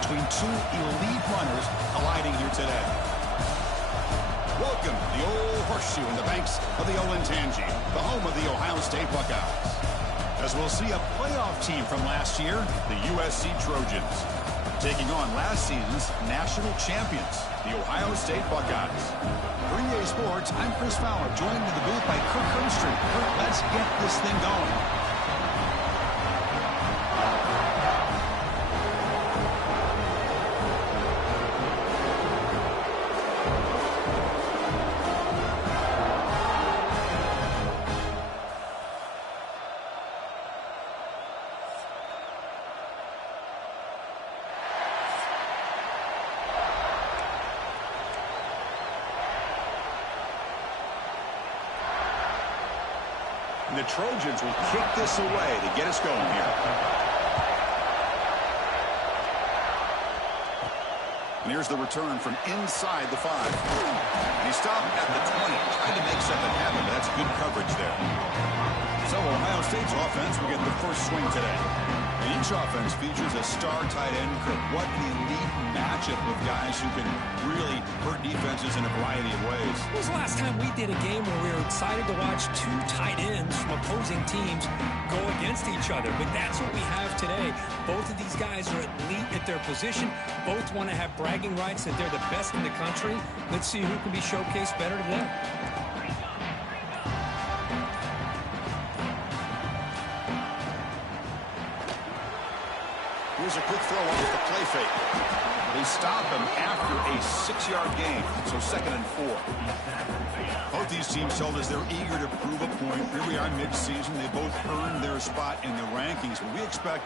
between two elite runners colliding here today. Welcome to the old horseshoe in the banks of the Olentangy, the home of the Ohio State Buckeyes. As we'll see a playoff team from last year, the USC Trojans, taking on last season's national champions, the Ohio State Buckeyes. For EA Sports, I'm Chris Fowler, joined in the booth by Kirk Herbstreit. Kirk, let's get this thing going. The Trojans will kick this away to get us going here. And here's the return from inside the 5. And he stopped at the 20, trying to make something happen, but that's good coverage there. So Ohio State's offense will get the first swing today. And each offense features a star tight end. What an elite matchup of guys who can really hurt defenses in a variety of ways. When was the last time we did a game where we were excited to watch two tight ends from opposing teams go against each other? But that's what we have today. Both of these guys are elite at their position. Both want to have bragging rights that they're the best in the country. Let's see who can be showcased better today. Here's a quick throw off the play fake. They stop him after a 6-yard gain, so 2nd and 4. Both these teams told us they're eager to prove a point. Here we are mid-season. They both earned their spot in the rankings, but we expect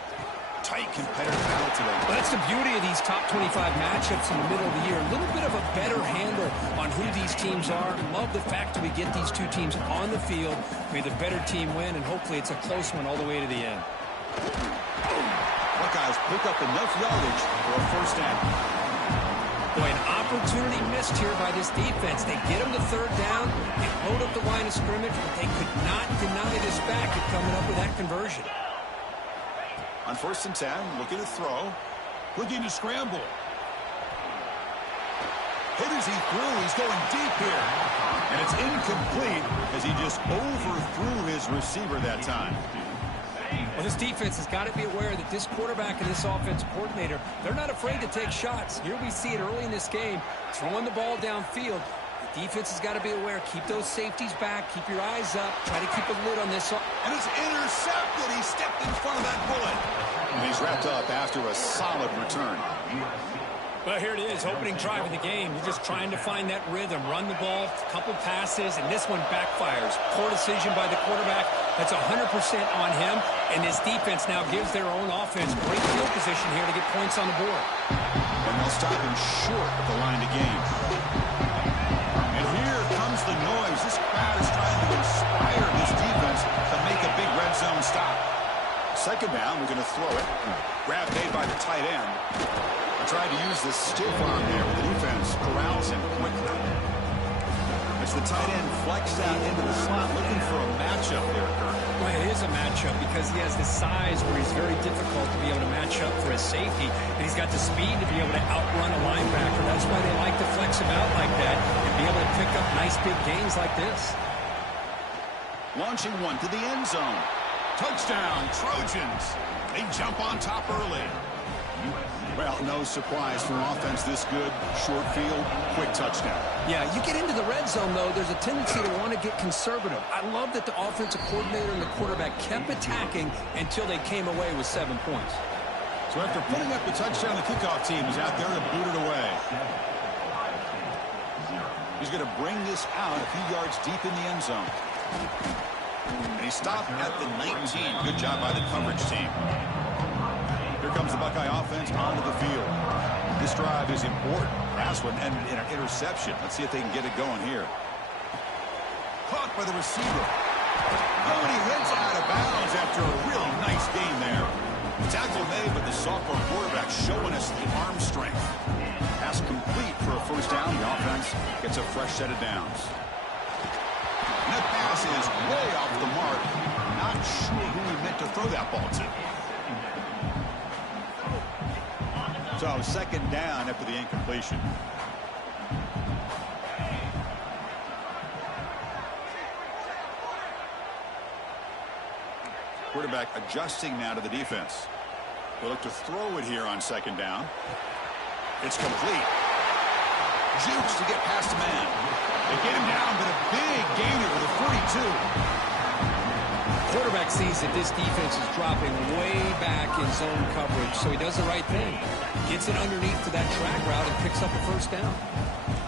tight competitive battle today. Well, that's the beauty of these top 25 matchups in the middle of the year. A little bit of a better handle on who these teams are. Love the fact that we get these two teams on the field. May the better team win, and hopefully it's a close one all the way to the end. Buckeyes pick up enough yardage for a first down. Boy, an opportunity missed here by this defense. They get them to 3rd down. They load up the line of scrimmage, but they could not deny this back at coming up with that conversion. On 1st and 10, looking to throw. Looking to scramble. Hit as he threw. He's going deep here. And it's incomplete as he just overthrew his receiver that time. Well, this defense has got to be aware that this quarterback and this offensive coordinator, they're not afraid to take shots. Here we see it early in this game, throwing the ball downfield. The defense has got to be aware. Keep those safeties back. Keep your eyes up. Try to keep a lid on this. And it's intercepted. He stepped in front of that bullet. And he's wrapped up after a solid return. Well, here it is, opening drive of the game. You're just trying to find that rhythm, run the ball, a couple passes, and this one backfires. Poor decision by the quarterback. That's 100% on him, and this defense now gives their own offense great field position here to get points on the board. And they'll stop him short of the line to gain. And here comes the noise. This crowd is trying to inspire this defense to make a big red zone stop. 2nd down, we're going to throw it. Grab made by the tight end. Tried to use the stiff arm there, but the defense corrals him quickly. As the tight end flexed out into the slot, looking for a matchup there, Kirk. Well, it is a matchup because he has the size where he's very difficult to be able to match up for his safety, and he's got the speed to be able to outrun a linebacker. That's why they like to flex him out like that and be able to pick up nice big gains like this. Launching one to the end zone. Touchdown, Trojans. They jump on top early. Well, no surprise for an offense this good. Short field, quick touchdown. Yeah, you get into the red zone, though, there's a tendency to want to get conservative. I love that the offensive coordinator and the quarterback kept attacking until they came away with 7 points. So after putting up the touchdown, the kickoff team is out there to boot it away. He's going to bring this out a few yards deep in the end zone. And he stopped at the 19. Good job by the coverage team. Here comes the Buckeye offense onto the field. This drive is important. Last one ended in an interception. Let's see if they can get it going here. Caught by the receiver. Oh, and he hits out of bounds after a really nice game there. Tackle made, but the sophomore quarterback showing us the arm strength. Pass complete for a first down. The offense gets a fresh set of downs. And that pass is way off the mark. Not sure who he meant to throw that ball to. So second down after the incompletion. Quarterback adjusting now to the defense. They'll look to throw it here on second down. It's complete. Jukes to get past a man. They get him down, but a big gainer to the 42. Quarterback sees that this defense is dropping way back in zone coverage, so he does the right thing. Gets it underneath to that track route and picks up a first down.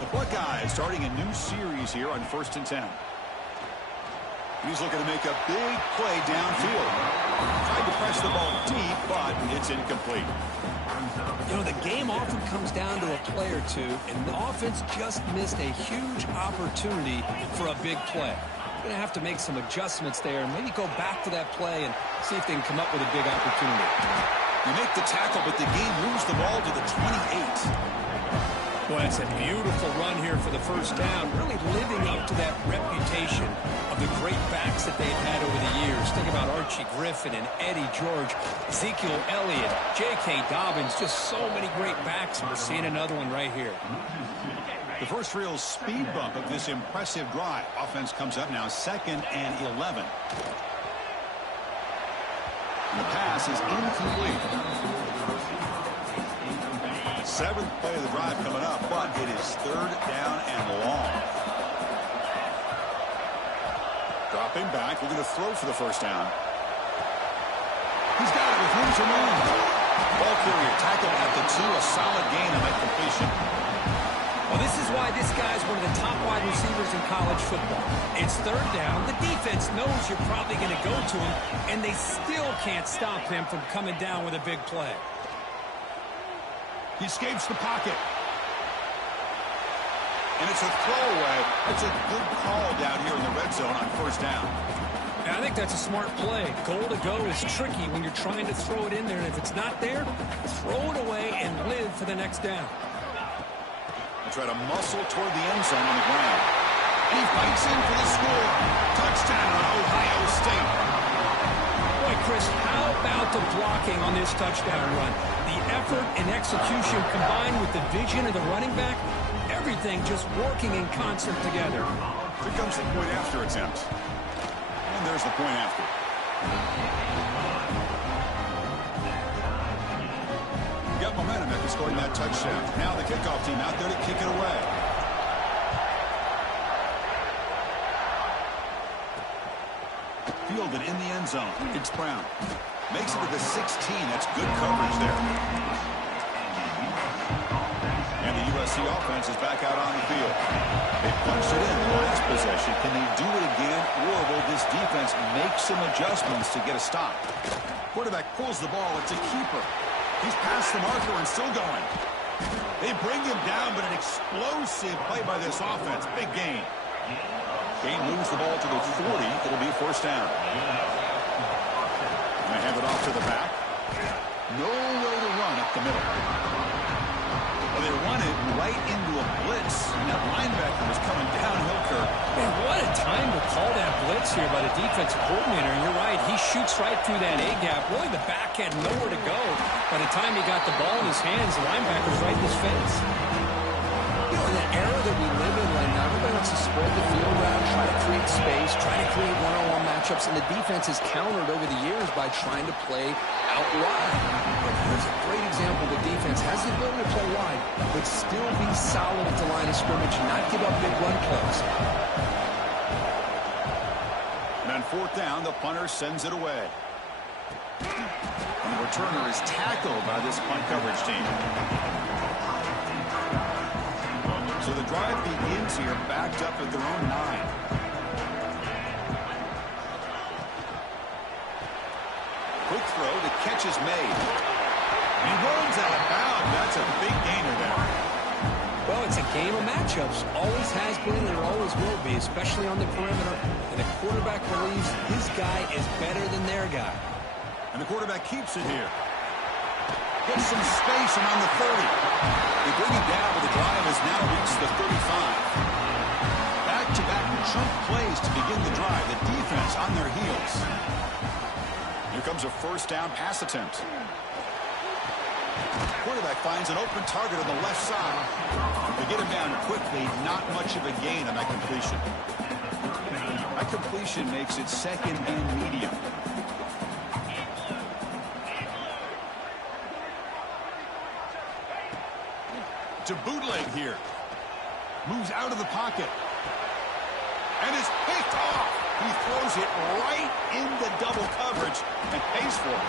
The Buckeyes starting a new series here on 1st and 10. He's looking to make a big play downfield. Tried to press the ball deep, but it's incomplete. You know, the game often comes down to a play or two, and the offense just missed a huge opportunity for a big play. Going to have to make some adjustments there and maybe go back to that play and see if they can come up with a big opportunity. You make the tackle, but the game moves the ball to the 28. Well, it's a beautiful run here for the first down, really living up to that reputation of the great backs that they've had over the years. Think about Archie Griffin and Eddie George, Ezekiel Elliott, J.K. Dobbins, just so many great backs, and we're seeing another one right here. The first real speed bump of this impressive drive. Offense comes up now 2nd and 11. And the pass is incomplete. 7th play of the drive coming up, but it is 3rd down and long. Dropping back, looking to throw for the first down. He's got it with room to run. Ball carrier tackled at the 2, a solid gain on that completion. Well, this is why this guy's one of the top wide receivers in college football. It's 3rd down. The defense knows you're probably going to go to him, and they still can't stop him from coming down with a big play. He escapes the pocket. And it's a throwaway. It's a good call down here in the red zone on 1st down. I think that's a smart play. Goal to go is tricky when you're trying to throw it in there, and if it's not there, throw it away and live for the next down. They try to muscle toward the end zone on the ground. And he fights in for the score. Touchdown, Ohio State. Boy, Chris, how about the blocking on this touchdown run? The effort and execution combined with the vision of the running back, everything just working in concert together. Here comes the point after attempt. And there's the point after. You got momentum after scoring that touchdown. Now the kickoff team out there to kick it away. Fielded in the end zone. It's Brown. Makes it to the 16. That's good coverage there. And the USC offense is back out on the field. They punched it in the last possession. Can they do it again, or will this defense make some adjustments to get a stop? Quarterback pulls the ball. It's a keeper. He's past the marker and still going. They bring him down, but an explosive play by this offense. Big gain. Gain moves the ball to the 40. It'll be 1st down. And they hand it off to the back. No way to run up the middle. Well, they run it right into a blitz. And that linebacker was coming downhill, Kirk. Man, what a time to call that blitz here by the defensive coordinator. And you're right, he shoots right through that A-gap. Really, the back had nowhere to go. By the time he got the ball in his hands, the linebacker's right in his face. You know, in the era that we live in right now, everybody wants to spread the field out, try to create space, try to create one-on-one matchups, and the defense has countered over the years by trying to play out wide. But here's a great example. The defense has the ability to play wide, but still be solid at the line of scrimmage and not give up big run plays. And on 4th down, the punter sends it away. And the returner is tackled by this punt coverage team. So the drive begins here backed up at their own 9. Quick throw, the catch is made. He runs out of bounds. That's a big gainer there. Well, it's a game of matchups. Always has been and always will be, especially on the perimeter. And the quarterback believes his guy is better than their guy. And the quarterback keeps it here. Gets some space around the 30. They bring him down, but the drive has now reached the 35. Back-to-back chunk plays to begin the drive. The defense on their heels. Here comes a 1st down pass attempt. quarterback finds an open target on the left side. They get him down quickly, not much of a gain on that completion. That completion makes it second and medium. To bootleg here. Moves out of the pocket. And is picked off. He throws it right into double coverage and pays for it.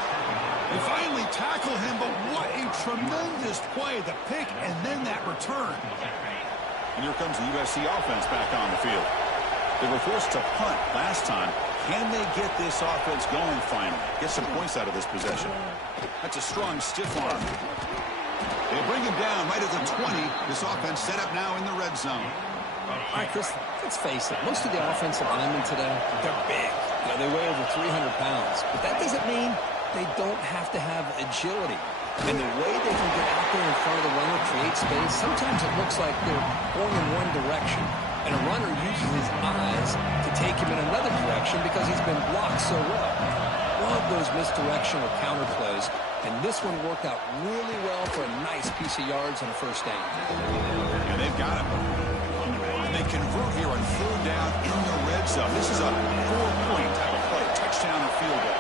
They finally tackle him, but what a tremendous play. The pick and then that return. And here comes the USC offense back on the field. They were forced to punt last time. Can they get this offense going finally? Get some points out of this possession. That's a strong stiff arm. They bring him down right at the 20. This offense set up now in the red zone. All right, Chris, let's face it. Most of the offensive linemen today, they're big. You know, they weigh over 300 pounds. But that doesn't mean they don't have to have agility. And the way they can get out there in front of the runner, create space, sometimes it looks like they're going in one direction. And a runner uses his eyes to take him in another direction because he's been blocked so well. Love those misdirection or counter plays. And this one worked out really well for a nice piece of yards and a first down. And they've got him. And they convert here on third down in the red zone. This is a 4-point type of play. Touchdown or field goal.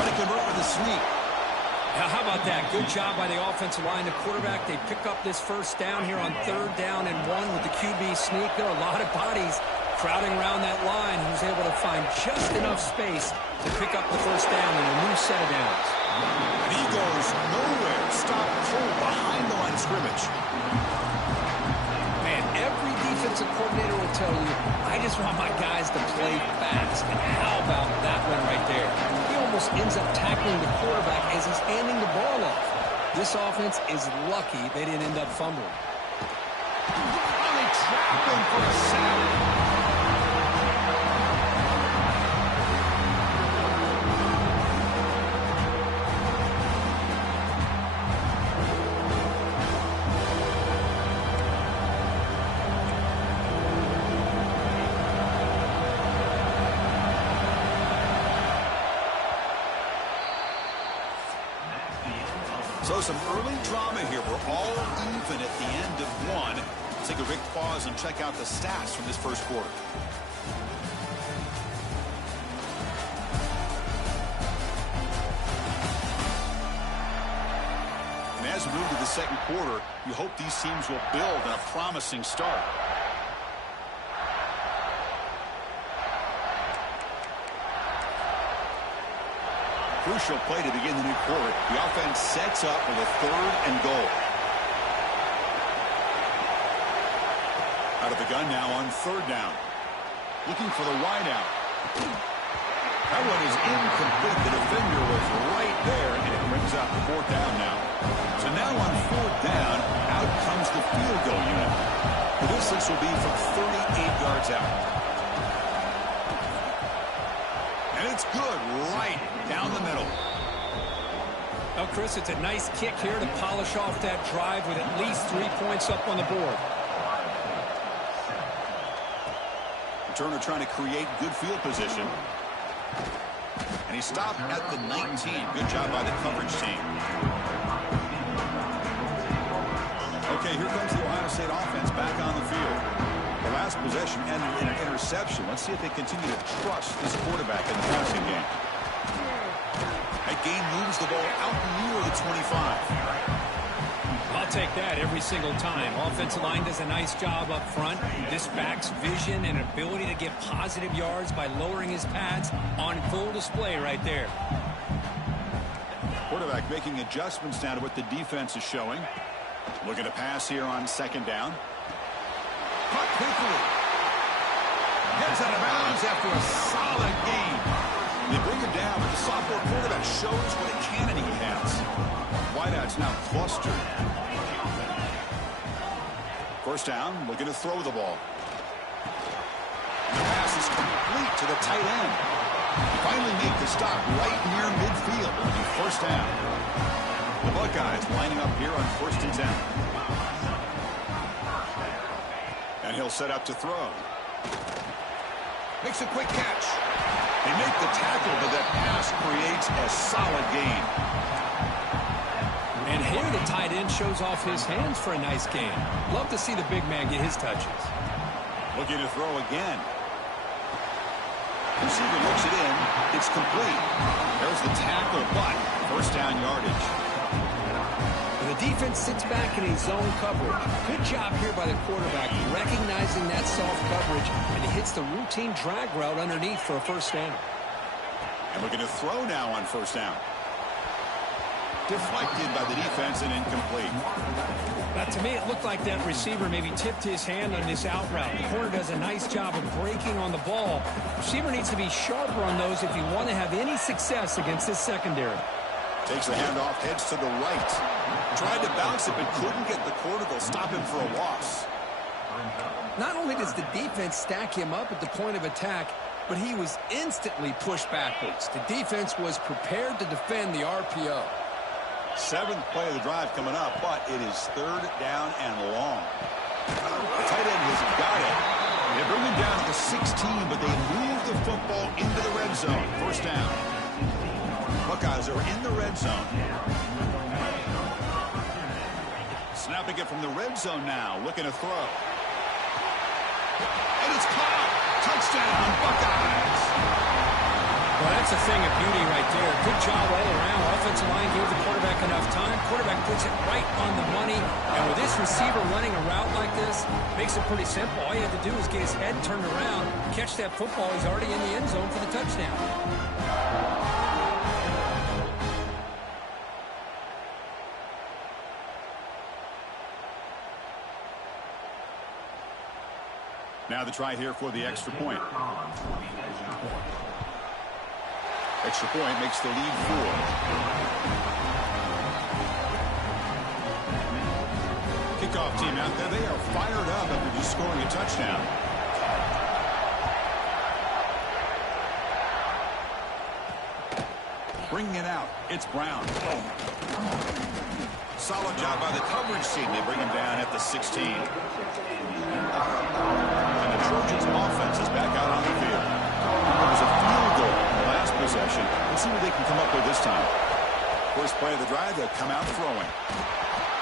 Trying to convert with a sneak. Now, how about that? Good job by the offensive line. The quarterback, they pick up this first down here on third down and 1 with the QB sneak. There are a lot of bodies crowding around that line. He was able to find just enough space to pick up the first down in a new set of downs. And he goes nowhere. Stop cold behind the line of scrimmage. Man, every defensive coordinator will tell you, I just want my guys to play fast. And how about that one right there? He almost ends up tackling the quarterback as he's handing the ball off. This offense is lucky they didn't end up fumbling. Oh, they trap him for a sack. So some early drama here. We're all even at the end of one. Let's take a quick pause and check out the stats from this first quarter. And as we move to the second quarter, you hope these teams will build on a promising start. Crucial play to begin the new quarter. The offense sets up with a 3rd and goal. Out of the gun now on 3rd down. Looking for the wideout. That one is incomplete. The defender was right there, and it brings up the 4th down now. So now on 4th down, out comes the field goal unit. The distance will be from 38 yards out. And it's good right down the middle. Well, Chris, it's a nice kick here to polish off that drive with at least 3 points up on the board. Turner trying to create good field position. And he stopped at the 19. Good job by the coverage team. Okay, here comes the Ohio State offense back on the field. The last possession ended in an interception. Let's see if they continue to trust this quarterback in the passing game. That gain moves the ball out near the 25. I'll take that every single time. Offensive line does a nice job up front. This back's vision and ability to get positive yards by lowering his pads on full display right there. Quarterback making adjustments now to what the defense is showing. Looking to pass here on 2nd down. Caught quickly. Gets out of bounds after a solid gain. They bring him down, but the sophomore quarterback shows what a cannon he has. Wideout's now clustered. 1st down, looking to throw the ball. The pass is complete to the tight end. Finally make the stop right near midfield. It'll be 1st down. The Buckeyes lining up here on 1st and 10. And he'll set up to throw. Makes a quick catch. They make the tackle, but that pass creates a solid gain. And here the tight end shows off his hands for a nice gain. Love to see the big man get his touches. Looking to throw again. Receiver looks it in. It's complete. There's the tackle, but first down yardage. The defense sits back in a zone coverage. Good job here by the quarterback, recognizing that soft coverage, and he hits the routine drag route underneath for a first down. And looking to throw now on first down. Deflected by the defense and incomplete. Now, to me, it looked like that receiver maybe tipped his hand on this out route. The corner does a nice job of breaking on the ball. Receiver needs to be sharper on those if you want to have any success against this secondary. Takes the handoff, heads to the right. Tried to bounce it, but couldn't get the corner to stop him for a loss. Not only does the defense stack him up at the point of attack, but he was instantly pushed backwards. The defense was prepared to defend the RPO. Seventh play of the drive coming up, but it is third down and long. The tight end has got it. They bring him down to the 16, but they move the football into the red zone. First down. Buckeyes are in the red zone. Snapping it from the red zone now, looking to throw. And it's caught. Touchdown, Buckeyes. Well, that's a thing of beauty right there. Good job all around. Offensive line gave the quarterback enough time. Quarterback puts it right on the money. And with this receiver running a route like this, makes it pretty simple. All you have to do is get his head turned around, catch that football. He's already in the end zone for the touchdown. Now the try here for the extra point. Extra point makes the lead 4. Kickoff team out there. They are fired up after just scoring a touchdown. Bringing it out. It's Brown. Solid job by the coverage team. They bring him down at the 16. And the Trojans offense is back out on the field. It was a field goal in the last possession. Let's see what they can come up with this time. First play of the drive, they'll come out throwing.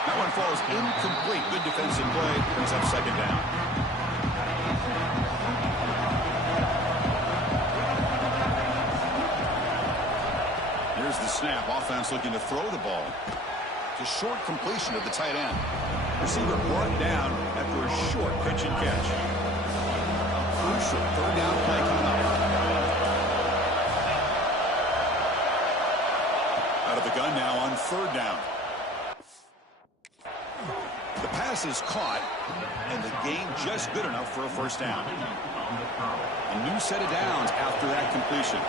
That one falls incomplete. Good defensive play. Brings up second down. Here's the snap. Offense looking to throw the ball. It's a short completion of the tight end. Receiver brought down after a short pitch and catch. Crucial third down play coming up. Out of the gun now on third down. The pass is caught, and the gain just good enough for a first down. A new set of downs after that completion.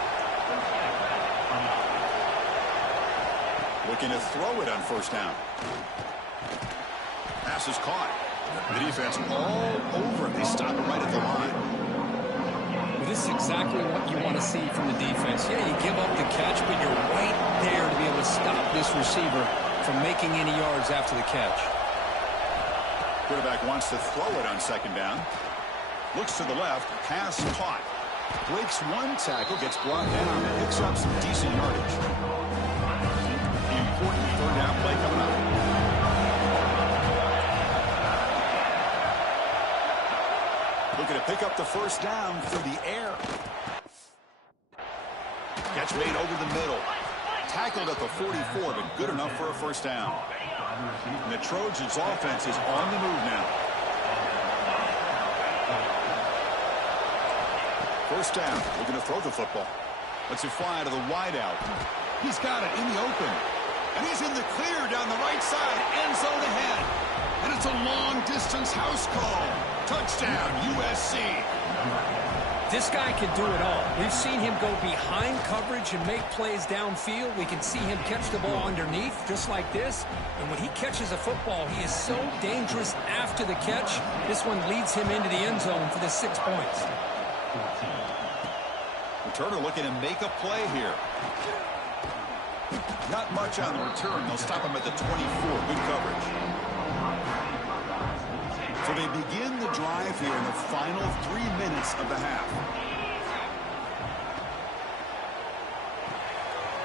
Looking to throw it on first down. Pass is caught. The defense all over him. They stop it right at the line. Well, this is exactly what you want to see from the defense. Yeah, you give up the catch, but you're right there to be able to stop this receiver from making any yards after the catch. Quarterback wants to throw it on second down. Looks to the left. Pass caught. Breaks one tackle. Gets brought down and picks up some decent yardage. The important third down play coming up. Looking to pick up the first down through the air. Catch made over the middle. Tackled at the 44, but good enough for a first down. And the Trojans' offense is on the move now. First down. Looking to throw the football. Lets it fly to the wideout. He's got it in the open. And he's in the clear down the right side. End zone ahead. And it's a long-distance house call. Touchdown, USC. This guy can do it all. We've seen him go behind coverage and make plays downfield. We can see him catch the ball underneath, just like this. And when he catches a football, he is so dangerous after the catch. This one leads him into the end zone for the 6 points. Returner looking to make a play here. Not much on the return. They'll stop him at the 24. Good coverage. So they begin the drive here in the final 3 minutes of the half.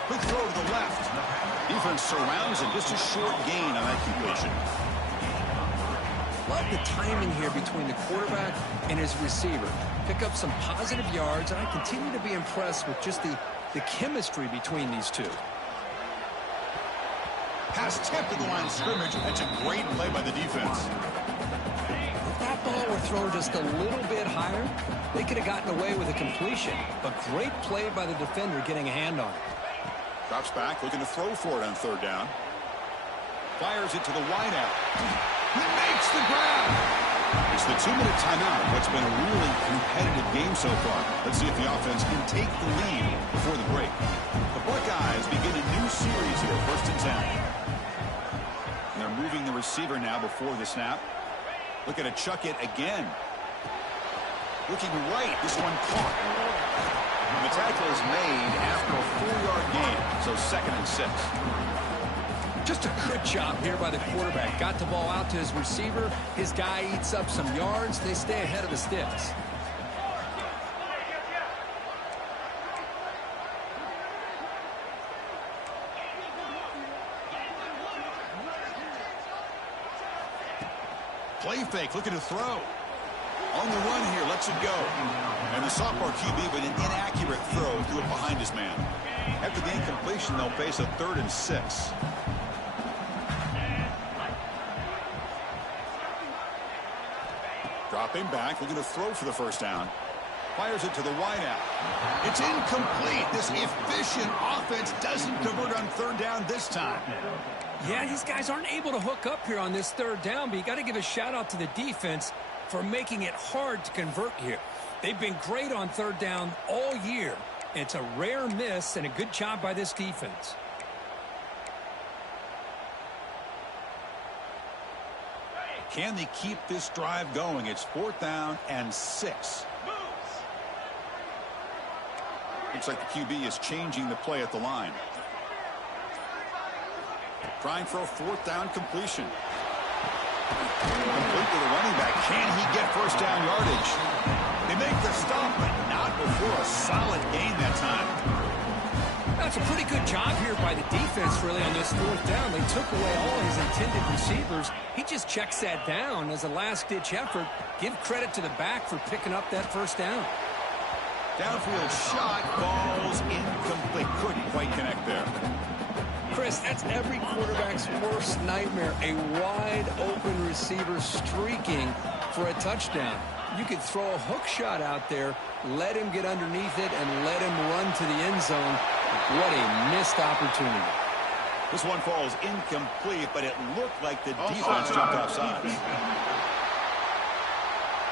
Quick throw to the left. Defense surrounds him. Just a short gain on that completion. Love the timing here between the quarterback and his receiver. Pick up some positive yards, and I continue to be impressed with just the chemistry between these two. Pass tipped to the line of scrimmage. That's a great play by the defense. If that ball were thrown just a little bit higher, they could have gotten away with a completion. But great play by the defender getting a hand on it. Drops back, looking to throw for it on third down. Fires it to the wideout. He makes the grab. It's the 2-minute timeout of what's been a really competitive game so far. Let's see if the offense can take the lead before the break. The Buckeyes begin a new series here, 1st and 10. And they're moving the receiver now before the snap. Looking to chuck it again. Looking right. This one caught. And the tackle is made after a 4-yard gain. So 2nd and 6. Just a good job here by the quarterback. Got the ball out to his receiver. His guy eats up some yards. They stay ahead of the sticks. Play fake, looking to throw. On the run here, lets it go. And the sophomore QB with an inaccurate throw threw it behind his man. After the incompletion, they'll face a 3rd and 6. Dropping back, looking to throw for the 1st down. Fires it to the wideout. It's incomplete. This efficient offense doesn't convert on 3rd down this time. Yeah, these guys aren't able to hook up here on this 3rd down, but you got to give a shout out to the defense for making it hard to convert here. They've been great on 3rd down all year. It's a rare miss and a good job by this defense. Can they keep this drive going? It's 4th down and 6. Looks like the QB is changing the play at the line. Trying for a 4th down completion. Complete to the running back. Can he get 1st down yardage? They make the stop, but not before a solid gain that time. That's a pretty good job here by the defense, really, on this 4th down. They took away all his intended receivers. He just checks that down as a last-ditch effort. Give credit to the back for picking up that 1st down. Downfield shot, falls incomplete. Couldn't quite connect there. Chris, that's every quarterback's worst nightmare. A wide-open receiver streaking for a touchdown. You could throw a hook shot out there, let him get underneath it, and let him run to the end zone. What a missed opportunity. This one falls incomplete, but it looked like the defense jumped offside.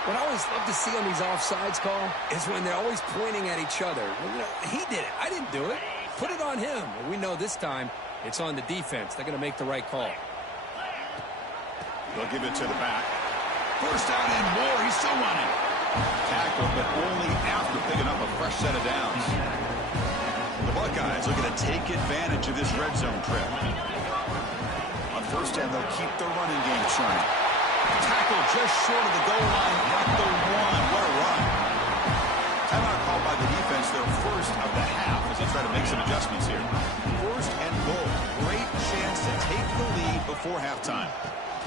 What I always love to see on these offsides call is when they're always pointing at each other. Well, you know, he did it. I didn't do it. Put it on him. Well, we know this time it's on the defense. They're going to make the right call. They'll give it to the back. 1st down and more. He's still running. Tackle, but only after picking up a fresh set of downs. The Buckeyes looking to take advantage of this red zone trip. On 1st down, they'll keep the running game churning. Tackle just short of the goal line at the 1. What a run. Timeout called by the defense, their 1st of the half as they try to make some adjustments here. 1st and goal. Great chance to take the lead before halftime.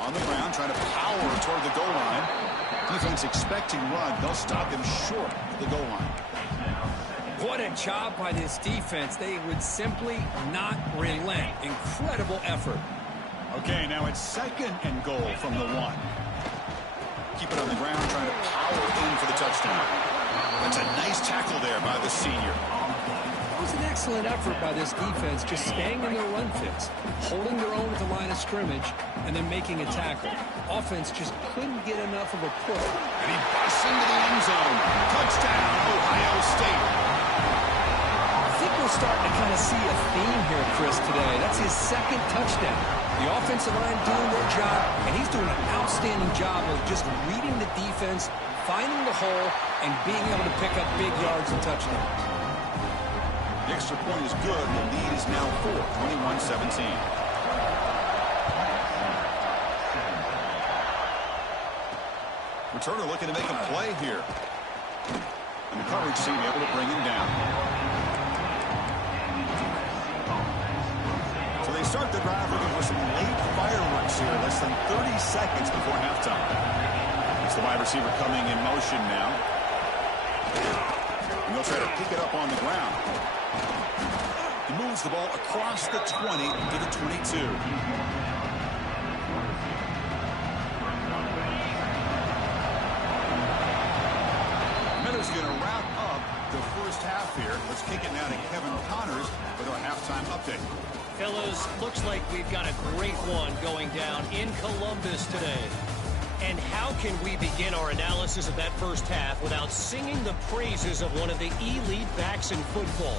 On the ground, trying to power toward the goal line. Defense expecting run. They'll stop him short of the goal line. What a job by this defense. They would simply not relent. Incredible effort. Okay, now it's 2nd and goal from the 1. Keep it on the ground, trying to power in for the touchdown. That's a nice tackle there by the senior. It was an excellent effort by this defense, just staying in their run fits, holding their own at the line of scrimmage, and then making a tackle. Offense just couldn't get enough of a push. And he busts into the end zone. Touchdown, Ohio State. I think we're starting to kind of see a theme here, Chris, today. That's his 2nd touchdown. The offensive line doing their job, and he's doing an outstanding job of just reading the defense, finding the hole, and being able to pick up big yards and touchdowns. The extra point is good. The lead is now 4, 21-17. Returner looking to make a play here. And the coverage team able to bring him down. start the drive looking for some late fireworks here, less than 30 seconds before halftime. It's the wide receiver coming in motion now. And they'll try to pick it up on the ground. He moves the ball across the 20 to the 22. Miller's going to wrap up the first half here. Let's kick it now to Kevin Connors with our halftime update. Fellas, looks like we've got a great one going down in Columbus today. And how can we begin our analysis of that first half without singing the praises of one of the elite backs in football?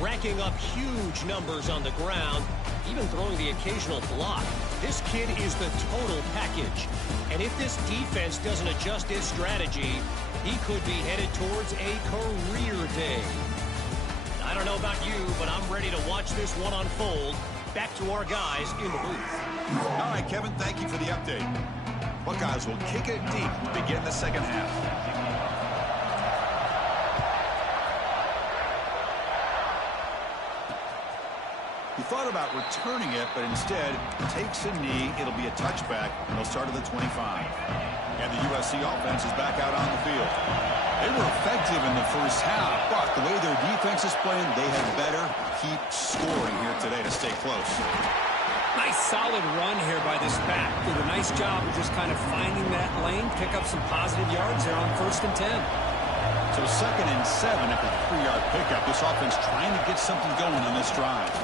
Racking up huge numbers on the ground, even throwing the occasional block. This kid is the total package. And if this defense doesn't adjust its strategy, he could be headed towards a career day. I don't know about you, but I'm ready to watch this one unfold. Back to our guys in the booth. All right, Kevin, thank you for the update. Buckeyes will kick it deep to begin the second half. He thought about returning it, but instead takes a knee. It'll be a touchback, and they'll start at the 25. And the USC offense is back out on the field. They were effective in the first half, but the way their defense is playing, they had better keep scoring here today to stay close. Nice solid run here by this back. Did a nice job of just kind of finding that lane, pick up some positive yards there on 1st and 10. So 2nd and 7 after the 3-yard pickup. This offense trying to get something going on this drive.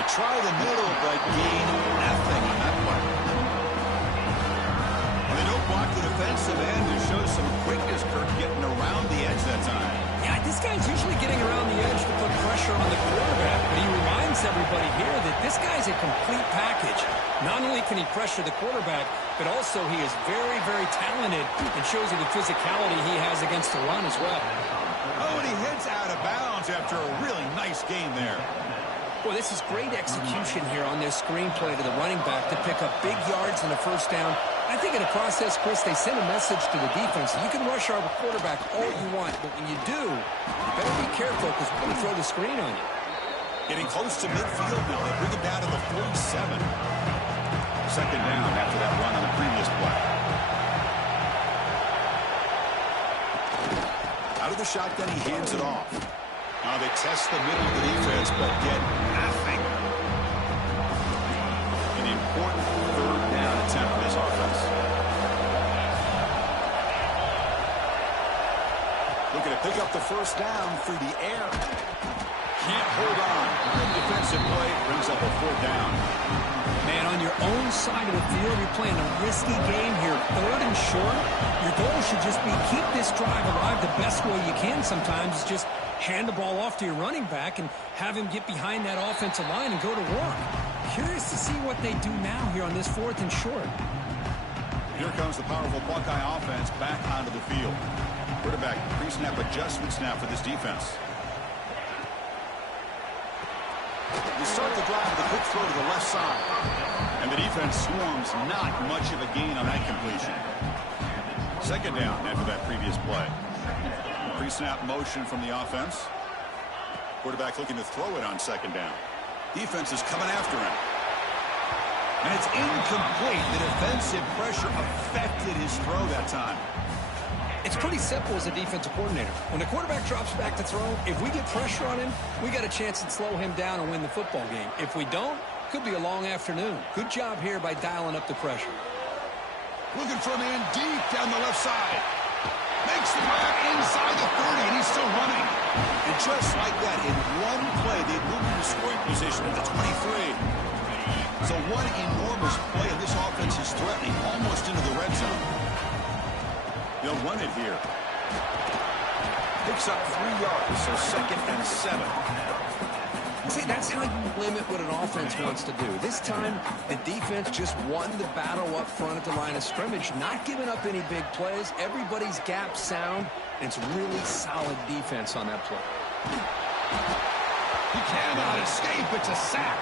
They try the middle, but gain nothing on that play. And they don't block the defensive end, who shows some quickness, Kirk, getting around the edge that time. Yeah, this guy's usually getting around the edge to put pressure on the quarterback, but he reminds everybody here that this guy's a complete package. Not only can he pressure the quarterback, but also he is very, very talented and shows you the physicality he has against the run as well. Oh, and he hits out of bounds after a really nice game there. Boy, this is great execution here on this screenplay to the running back to pick up big yards and a first down. I think in the process, Chris, they send a message to the defense. You can rush our quarterback all you want, but when you do, you better be careful because we're going to throw the screen on you. Getting close to midfield now. They bring it down to the 47. 2nd down after that run on the previous play. Out of the shotgun, he hands it off. Now they test the middle of the defense, but get nothing. An important 3rd down attempt for this offense. Looking to pick up the first down through the air. Can't hold on. The defensive play brings up a 4th down. Man, on your own side of the field, you're playing a risky game here. 3rd and short. Your goal should just be keep this drive alive the best way you can sometimes. Is just hand the ball off to your running back and have him get behind that offensive line and go to work. Curious to see what they do now here on this 4th and short. Here comes the powerful Buckeye offense back onto the field. Quarterback pre-snap adjustments now for this defense. They start the drive with a quick throw to the left side. And the defense swarms, not much of a gain on that completion. 2nd down after that previous play. Pre-snap motion from the offense. Quarterback looking to throw it on 2nd down. Defense is coming after him. And it's incomplete. The defensive pressure affected his throw that time. It's pretty simple as a defensive coordinator. When the quarterback drops back to throw, if we get pressure on him, we got a chance to slow him down and win the football game. If we don't, could be a long afternoon. Good job here by dialing up the pressure. Looking for a man deep down the left side. Makes the grab inside the 30, and he's still running. And just like that, in one play, they moved into scoring position at the 23. So one enormous play, and this offense is threatening almost into the red zone. They'll run it here. Picks up 3 yards, so 2nd and 7. See, that's how you limit what an offense wants to do. This time, the defense just won the battle up front at the line of scrimmage, not giving up any big plays. Everybody's gap sound, and it's really solid defense on that play. He cannot escape. It's a sack.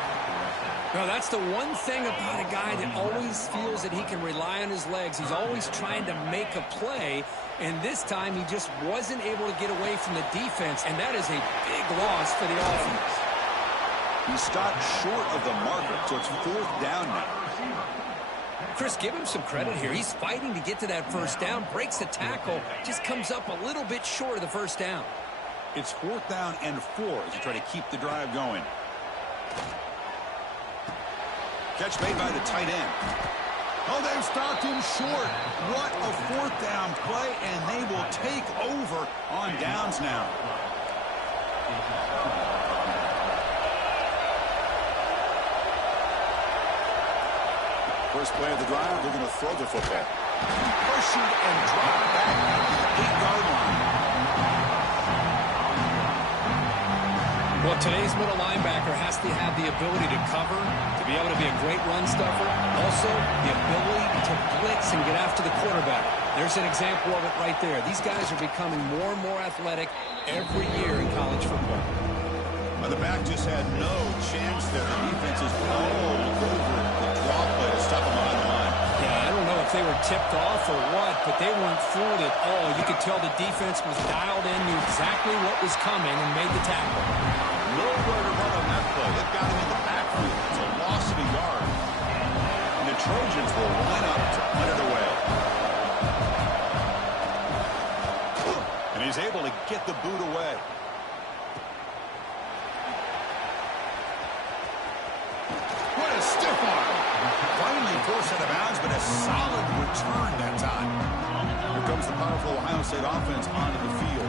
No, that's the one thing about a guy that always feels that he can rely on his legs. He's always trying to make a play, and this time he just wasn't able to get away from the defense, and that is a big loss for the offense. He stopped short of the marker, so it's 4th down now. Chris, give him some credit here. He's fighting to get to that first down, breaks the tackle, just comes up a little bit short of the first down. It's 4th down and 4 as you try to keep the drive going. Catch made by the tight end. Oh, they've stopped him short. What a 4th down play, and they will take over on downs now. First play of the drive, they're going to throw the football. Pressured and dropped back at the 8-yard line. Well, today's middle linebacker has to have the ability to cover, to be able to be a great run stuffer, also the ability to blitz and get after the quarterback. There's an example of it right there. These guys are becoming more and more athletic every year in college football. Well, the back just had no chance there. The defense is all over the draw play to stop him on the line. Yeah, I don't know if they were tipped off or what, but they weren't fooled at all. You could tell the defense was dialed in, knew exactly what was coming, and made the tackle. Nowhere to run on that play. They've got him in the backfield. It's a loss of a yard. And the Trojans will line up to punt it away. And he's able to get the boot away. What a stiff arm. Finally forced out of bounds, but a solid return that time. Here comes the powerful Ohio State offense onto the field.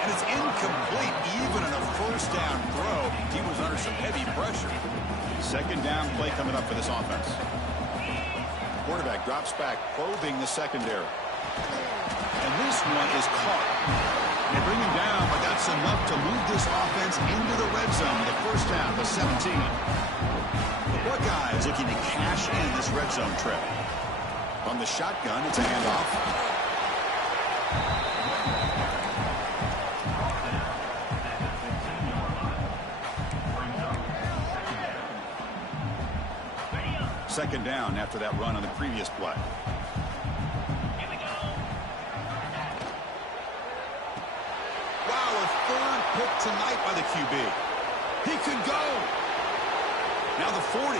And it's incomplete, even on a first down throw. He was under some heavy pressure. 2nd down play coming up for this offense. Quarterback drops back, probing the secondary. And this one is caught. They bring him down, but that's enough to move this offense into the red zone. The first down, the 17. The Buckeyes looking to cash in this red zone trip. On the shotgun, it's a handoff. Second down after that run on the previous play. Wow, a 3rd pick tonight by the QB. He could go. Now the 40.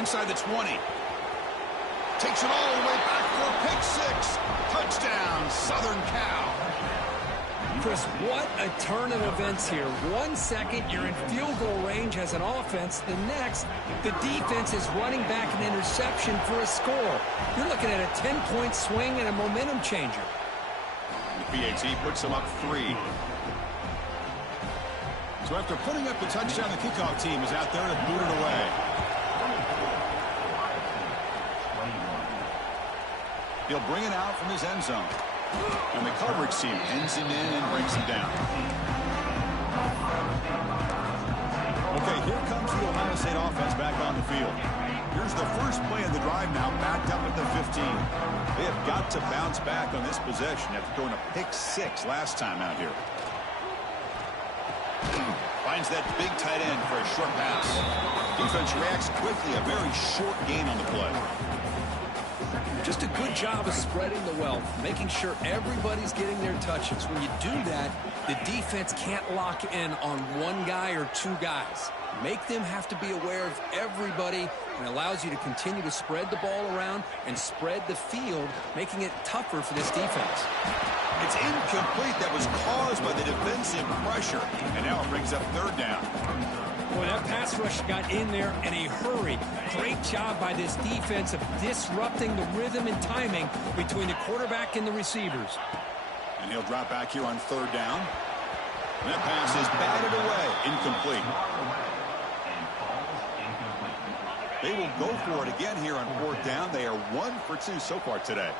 Inside the 20. Takes it all the way back for pick 6. Touchdown, Southern Cal. Chris, what a turn of events here. 1 second, you're in field goal range as an offense. The next, the defense is running back an interception for a score. You're looking at a 10-point swing and a momentum changer. The PAT puts them up 3. So after putting up the touchdown, the kickoff team is out there to boot it away. He'll bring it out from his end zone. And the coverage team ends him in and brings him down. Okay, here comes the Ohio State offense back on the field. Here's the first play of the drive now, backed up at the 15. They have got to bounce back on this possession after throwing a pick 6 last time out here. Finds that big tight end for a short pass. Defense reacts quickly, a very short gain on the play. Just a good job of spreading the wealth, making sure everybody's getting their touches. When you do that, the defense can't lock in on one guy or 2 guys. Make them have to be aware of everybody, and allows you to continue to spread the ball around and spread the field, making it tougher for this defense. It's incomplete. That was caused by the defensive pressure, and now it brings up 3rd down. Boy, that pass rush got in there in a hurry. Great job by this defense of disrupting the rhythm and timing between the quarterback and the receivers. And he'll drop back here on 3rd down. And that pass is batted away. Incomplete. They will go for it again here on 4th down. They are 1 for 2 so far today.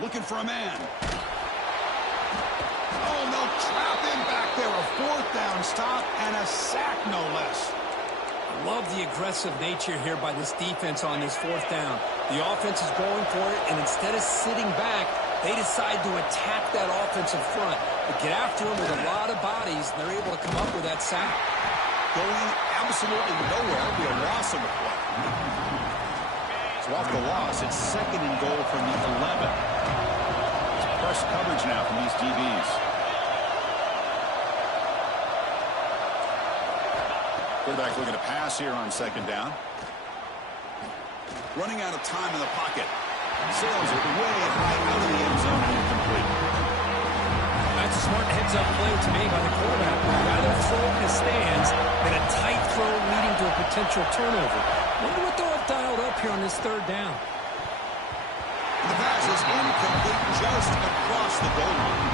Looking for a man. Oh, no, trap him back there. A 4th down stop and a sack, no less. I love the aggressive nature here by this defense on this 4th down. The offense is going for it, and instead of sitting back, They decide to attack that offensive front. They get after them with a lot of bodies, and they're able to come up with that sack. Going absolutely nowhere. It'll be a loss on the play. So off the loss, it's 2nd and goal from the 11. It's press coverage now from these DBs. Quarterback looking to pass here on 2nd down. Running out of time in the pocket. Sails it way high out of the end zone and incomplete. That's a smart heads-up play to me by the quarterback. We'd rather throw it in the stands than a tight throw leading to a potential turnover. Wonder what they'll have dialed up here on this 3rd down. The pass is incomplete just across the goal line.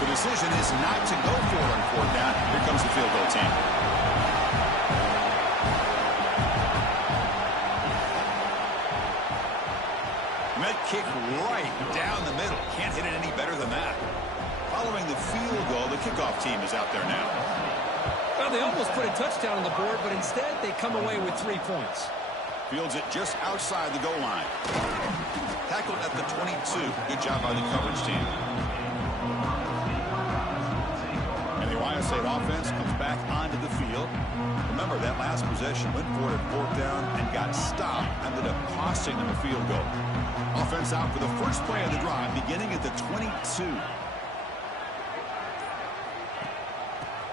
The decision is not to go for it on 4th down. Here comes the field goal team. Kick right down the middle. Can't hit it any better than that. Following the field goal, the kickoff team is out there now. Well, they almost put a touchdown on the board, but instead they come away with 3 points. Fields it just outside the goal line. Tackled at the 22. Good job by the coverage team. And the Ohio State offense comes back onto the field. Remember, that last possession went for it at 4th down and got stopped, ended up costing them a field goal. Offense out for the first play of the drive, beginning at the 22.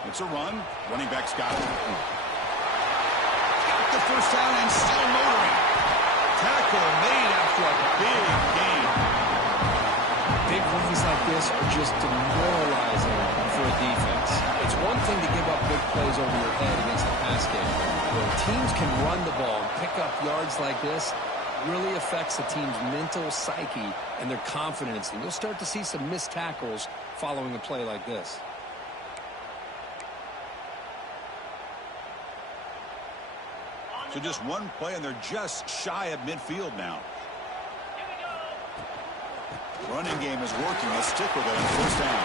It's a run. Running back's got it. Got the first down and still motoring. Tackle made after a big gain. Big runs like this are just demoralizing for a defense. It's one thing to give up big plays over your head against the pass game. When teams can run the ball and pick up yards like this, really affects the team's mental psyche and their confidence. And you'll start to see some missed tackles following a play like this. So just one play, and they're just shy of midfield now. Running game is working. Let's stick with it on 1st down.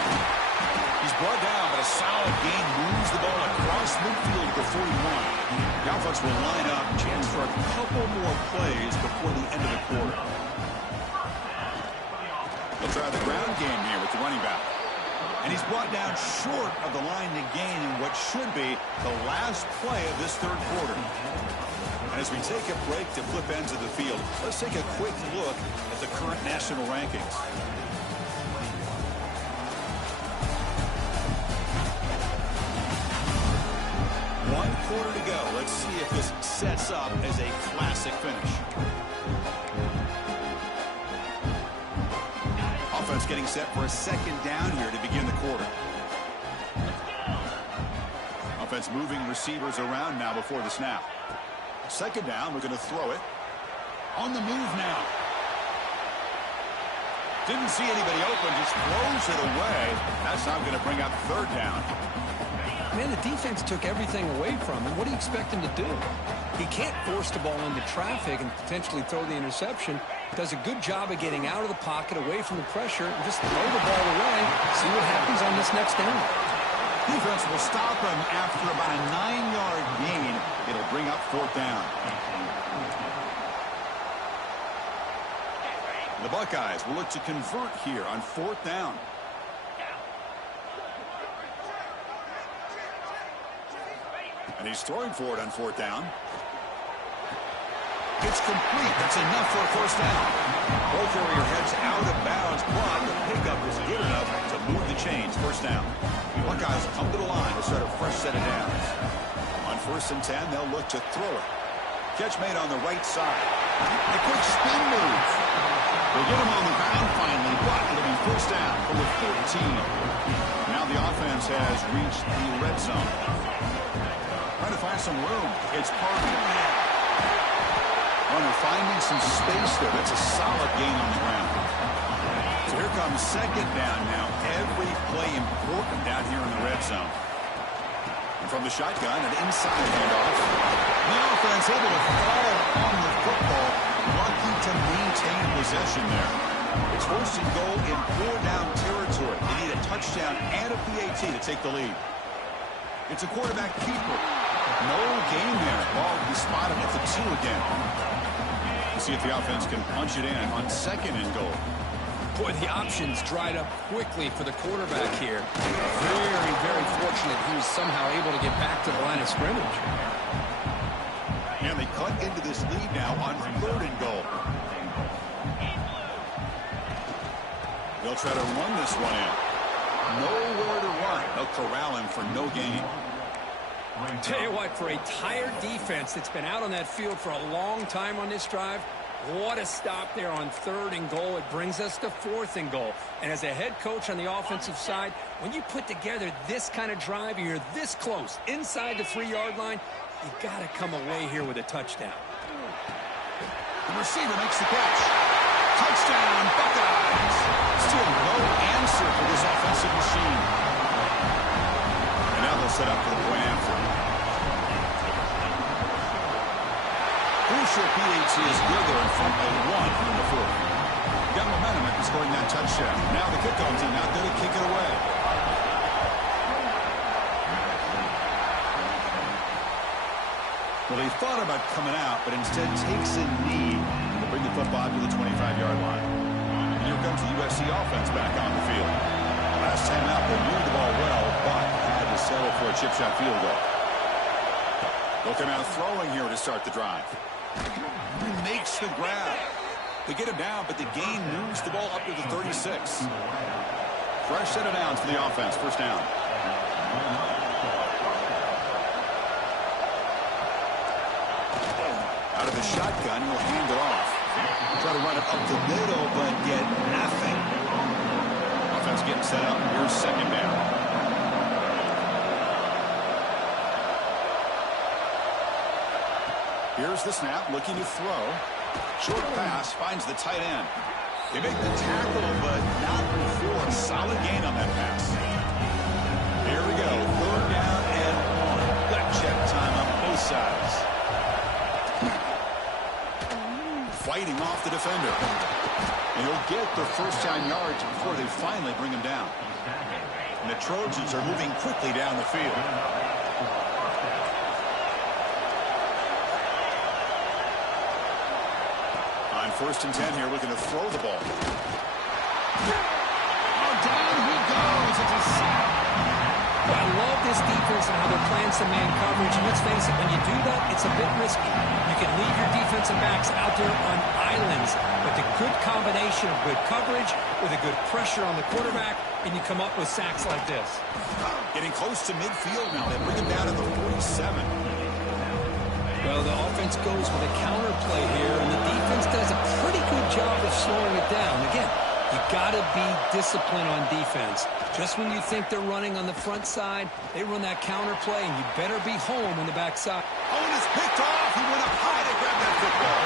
He's brought down, but a solid gain moves the ball across midfield to the 41. The offense will line up. Chance for a couple more plays before the end of the quarter. They'll try the ground game here with the running back. And he's brought down short of the line to gain in what should be the last play of this 3rd quarter. And as we take a break to flip ends of the field, let's take a quick look at the current national rankings. One quarter to go. Let's see if this sets up as a classic finish. Offense getting set for a 2nd down here to begin the quarter. Offense moving receivers around now before the snap. 2nd down, we're going to throw it. On the move now. Didn't see anybody open, just throws it away. That's not going to bring up 3rd down. Man, the defense took everything away from him. What do you expect him to do? He can't force the ball into traffic and potentially throw the interception. Does a good job of getting out of the pocket, away from the pressure, and just throw the ball away. See what happens on this next down. Defense will stop him after about a 9-yard gain. It'll bring up 4th down. The Buckeyes will look to convert here on 4th down. And he's throwing for it on 4th down. It's complete. That's enough for a 1st down. Ball carrier heads out of bounds, but the pickup was good enough to move the chains. 1st down. Buckeyes come to the line to start a fresh set of downs. On 1st and 10, they'll look to throw it. Catch made on the right side. A quick spin move. They get him on the ground finally, but it'll be 1st down from the 14. Now the offense has reached the red zone. Trying to find some room. It's Parker. Runner finding some space there. That's a solid gain on the ground. So here comes 2nd down now. Every play important down here in the red zone. And from the shotgun, an inside handoff. The offense able to fall on the football. Lucky to maintain possession there. It's 1st and goal in 4-down territory. They need a touchdown and a PAT to take the lead. It's a quarterback keeper. No gain there. Ball will be spotted at the 2 again. We'll see if the offense can punch it in on 2nd and goal. Boy, the options dried up quickly for the quarterback here. Very, very fortunate he was somehow able to get back to the line of scrimmage. And they cut into this lead now on 3rd and goal. They'll try to run this one in. Nowhere to run. They'll corral him for no gain. Tell you what, for a tired defense that's been out on that field for a long time on this drive, what a stop there on 3rd and goal. It brings us to 4th and goal. And as a head coach on the offensive side, when you put together this kind of drive, you're this close inside the 3-yard line, you got to come away here with a touchdown. The receiver makes the catch. Touchdown, Buckeyes. Still no answer for this offensive machine. And now they'll set up for the point after. Crucial PAT is good there in front of 1 in the 4th. Got momentum after scoring that touchdown. Now the kickoff team out there to kick it away. Well, he thought about coming out, but instead takes a knee to bring the football to the 25-yard line. And here comes the USC offense back on the field. Last time out, they moved the ball well, but had to settle for a chip shot field goal. They'll come out throwing here to start the drive. He makes the grab. They get him down, but the gain moves the ball up to the 36. Fresh set of downs for the offense. First down. Out of the shotgun, he'll hand it off. Try to run it up the middle, but get nothing. Offense getting set up. Here's 2nd down. Here's the snap, looking to throw. Short pass, finds the tight end. They make the tackle, but not before. Solid gain on that pass. Here we go. 3rd down and 1. Gut check time on both sides. Fighting off the defender. And he'll get the first down yards before they finally bring him down. And the Trojans are moving quickly down the field. On 1st and 10 here, looking to throw the ball. Oh, down he goes. It's a sack. Well, I love this defense and how they're playing some man coverage. And let's face it, when you do that, it's a bit risky. You can leave your defensive backs out there on islands, but the good combination of good coverage with a good pressure on the quarterback, and you come up with sacks like this. Getting close to midfield now. They bring him down to the 47. Well, the offense goes with a counter play here, and the defense does a pretty good job of slowing it down. Again, you got to be disciplined on defense. Just when you think they're running on the front side, they run that counter play, and you better be home on the backside. Owen is picked off. He went up high to grab that football.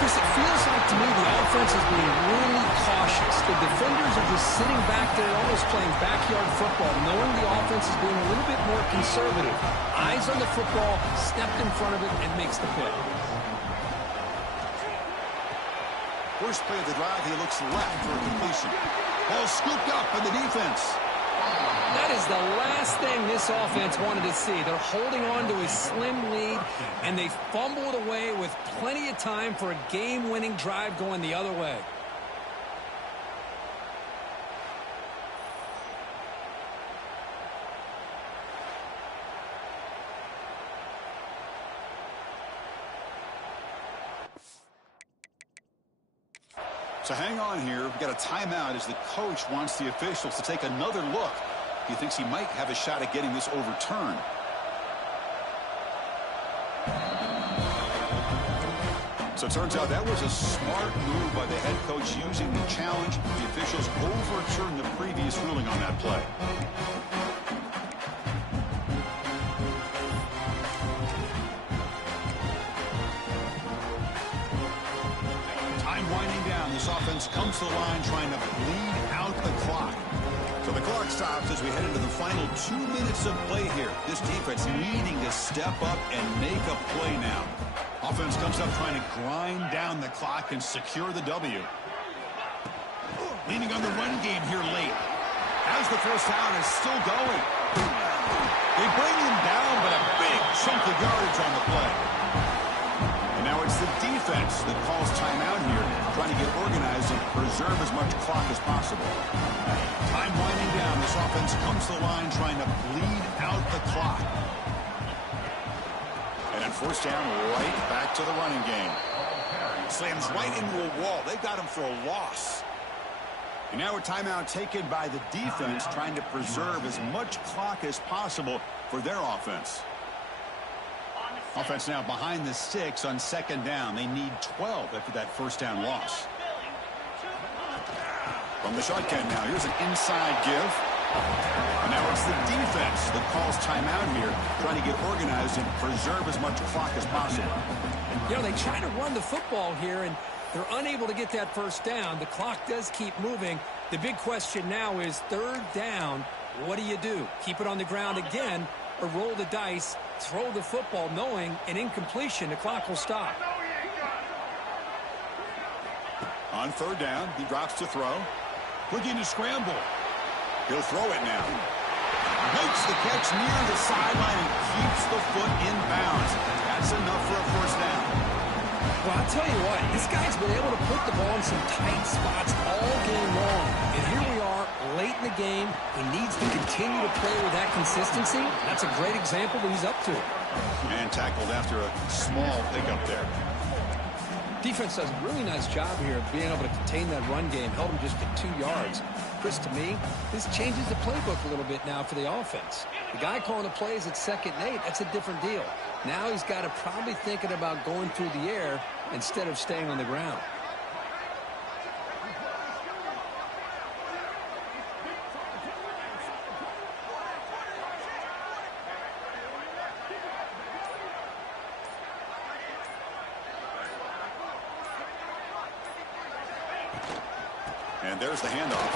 Chris, it feels like to me the offense is being really cautious. The defenders are just sitting back there almost playing backyard football, knowing the offense is being a little bit more conservative. Eyes on the football, stepped in front of it, and makes the play. First play of the drive, he looks left for a completion. Ball scooped up by the defense. That is the last thing this offense wanted to see. They're holding on to a slim lead, and they fumbled away with plenty of time for a game-winning drive going the other way. So hang on here. We've got a timeout as the coach wants the officials to take another look. He thinks he might have a shot at getting this overturned. So it turns out that was a smart move by the head coach using the challenge. The officials overturned the previous ruling on that play. Winding down, this offense comes to the line trying to bleed out the clock. So the clock stops as we head into the final 2 minutes of play here. This defense needing to step up and make a play now. Offense comes up trying to grind down the clock and secure the W. Leaning on the run game here late. As the first down is still going. They bring him down, but a big chunk of yardage on the play. And now it's the defense defense that calls timeout here, trying to get organized and preserve as much clock as possible. Time winding down. This offense comes to the line trying to bleed out the clock. And on first down, right back to the running game. Slams right into a wall. They got him for a loss. And now a timeout taken by the defense, trying to preserve as much clock as possible for their offense. Offense now behind the sticks on second down. They need 12 after that first down loss. From the shotgun now, here's an inside give. And now it's the defense that calls timeout here, trying to get organized and preserve as much clock as possible. You know, they try to run the football here, and they're unable to get that first down. The clock does keep moving. The big question now is third down. What do you do? Keep it on the ground again, or roll the dice, throw the football, knowing an incompletion, the clock will stop. On third down, he drops to throw. Looking to scramble. He'll throw it now. Makes the catch near the sideline and keeps the foot in bounds. That's enough for a first down. Well, I'll tell you what, this guy's been able to put the ball in some tight spots all game long. And here we are, late in the game. He needs to continue to play with that consistency. That's a great example that he's up to. And tackled after a small pickup there. Defense does a really nice job here of being able to contain that run game, held him just to 2 yards. Chris, to me, this changes the playbook a little bit now for the offense. The guy calling the plays at 2nd and 8, that's a different deal. Now he's got to probably thinking about going through the air instead of staying on the ground. And there's the handoff.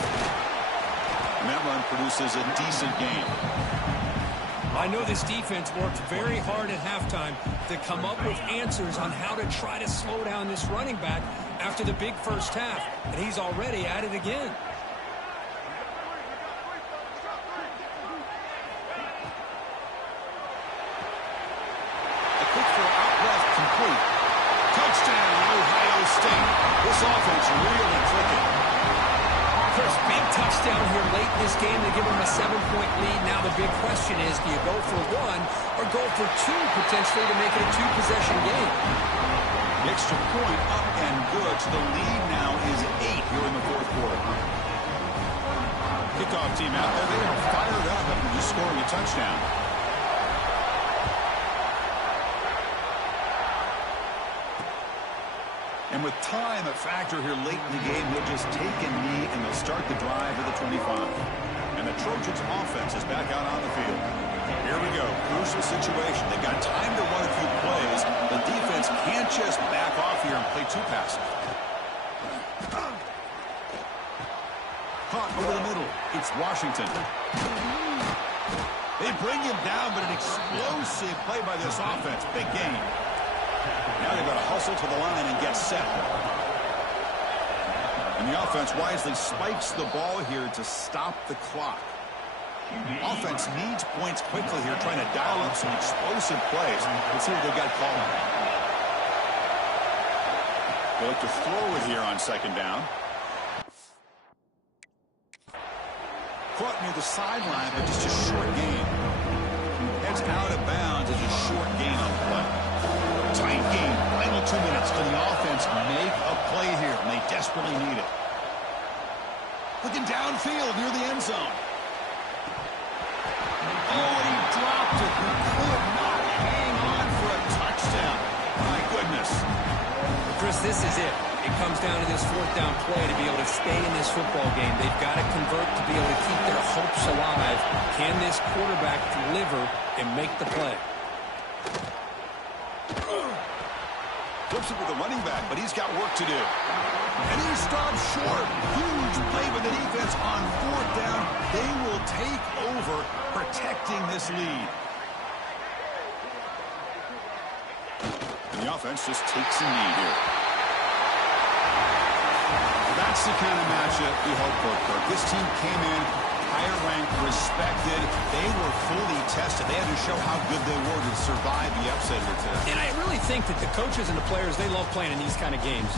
And that run produces a decent gain. I know this defense worked very hard at halftime to come up with answers on how to try to slow down this running back after the big first half. And he's already at it again. A quick throw out left, complete. Touchdown, Ohio State. This offense really clicking. Chris, big touchdown here late in this game to give them a 7-point lead. Now the big question is, do you go for one or go for two potentially to make it a two-possession game? The extra point up and good. So the lead now is 8 here in the fourth quarter. Kickoff team out there. They are fired up after just scoring a touchdown. And with time a factor here late in the game, he'll just take a knee and they'll start the drive at the 25. And the Trojans offense is back out on the field. Here we go. Crucial situation. They got time to run a few plays. The defense can't just back off here and play too passive. Caught over the middle. It's Washington. They bring him down, but an explosive play by this offense. Big game. Now they've got to hustle to the line and get set. And the offense wisely spikes the ball here to stop the clock. Offense needs points quickly here, trying to dial up some explosive plays. Let's see what they got called. They look to throw it here on second down. Caught near the sideline, but just a short gain. Heads out of bounds as a short gain on the play. Tight game. Final 2 minutes. Can the offense make a play here? And they desperately need it. Looking downfield near the end zone. Oh, and he dropped it. He could not hang on for a touchdown. My goodness. Chris, this is it. It comes down to this fourth down play to be able to stay in this football game. They've got to convert to be able to keep their hopes alive. Can this quarterback deliver and make the play? Flips it with the running back, but he's got work to do. And he stops short. Huge play by the defense on fourth down. They will take over, protecting this lead. And the offense just takes a knee here. That's the kind of matchup we hope for, Kirk. This team came in higher ranked, respected. They were fully tested. They had to show how good they were to survive the upset here today. And I really think that the coaches and the players, they love playing in these kind of games.